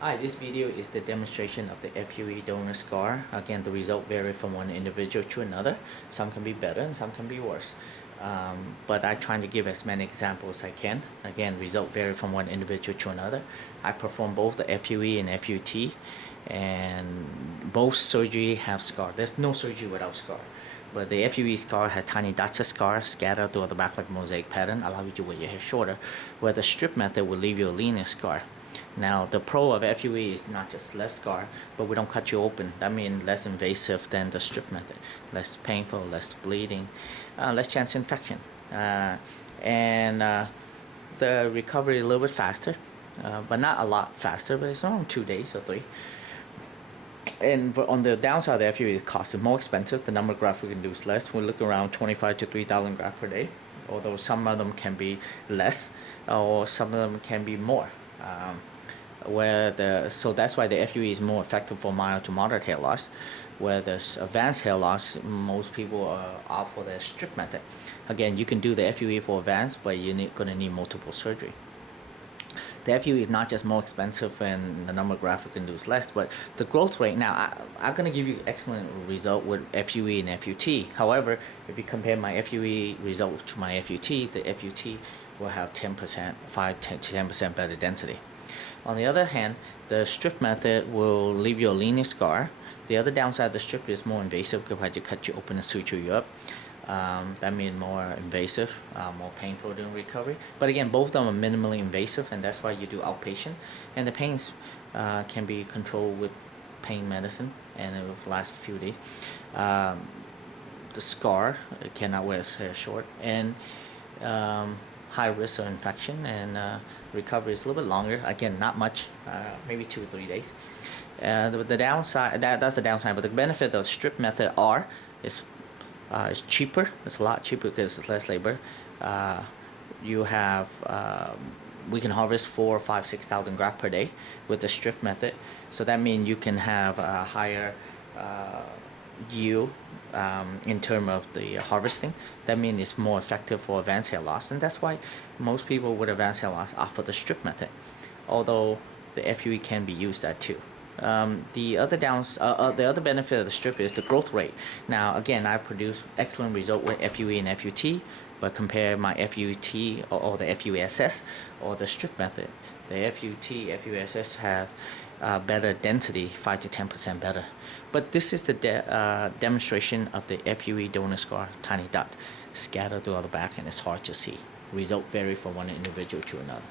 Hi, this video is the demonstration of the FUE donor scar. Again, the result vary from one individual to another. Some can be better and some can be worse. But I'm trying to give as many examples as I can. Again, result vary from one individual to another. I perform both the FUE and FUT, and both surgery have scar. There's no surgery without scar. But the FUE scar has tiny dots of scar scattered throughout the back like a mosaic pattern, allow you to wear your hair shorter, where the strip method will leave you a linear scar. Now, the pro of FUE is not just less scar, but we don't cut you open. That means less invasive than the strip method. Less painful, less bleeding, less chance of infection. The recovery a little bit faster, but not a lot faster, but it's around 2 days or 3. And on the downside, the FUE cost is more expensive. The number of grafts we can do is less. We look around 25 to 3,000 grafts per day, although some of them can be less, or some of them can be more. So that's why the FUE is more effective for mild to moderate hair loss, where there's advanced hair loss, most people opt for the strip method. Again, you can do the FUE for advanced, but you're going to need multiple surgery. The FUE is not just more expensive and the number of grafts we can do is less, but the growth rate. Now, I'm going to give you excellent result with FUE and FUT. However, if you compare my FUE result to my FUT, the FUT will have 10%, 5 to 10% better density. On the other hand, the strip method will leave you a linear scar. The other downside of the strip is more invasive because I have to cut you open and suture you up. That means more invasive, more painful during recovery. But again, both of them are minimally invasive, and that's why you do outpatient. And the pains can be controlled with pain medicine, and it will last a few days. The scar cannot wear its hair short, and high risk of infection, and recovery is a little bit longer. Again, not much, maybe 2 or 3 days. The downside, that's the downside, but the benefit of the strip method is it's cheaper. It's a lot cheaper because it's less labor. You have we can harvest 4, 5, 6,000 grafts per day with the strip method. So that means you can have a higher yield in terms of the harvesting. That means it's more effective for advanced hair loss, and that's why most people with advanced hair loss opt for the strip method, although the FUE can be used that too. The other benefit of the strip is the growth rate. Now, again, I produce excellent result with FUE and FUT, but compare my FUT or the FUSS or the strip method, the FUT, FUSS has better density, 5 to 10% better. But this is the demonstration of the FUE donor scar, tiny dot scattered throughout the back, and it's hard to see. Result vary from one individual to another.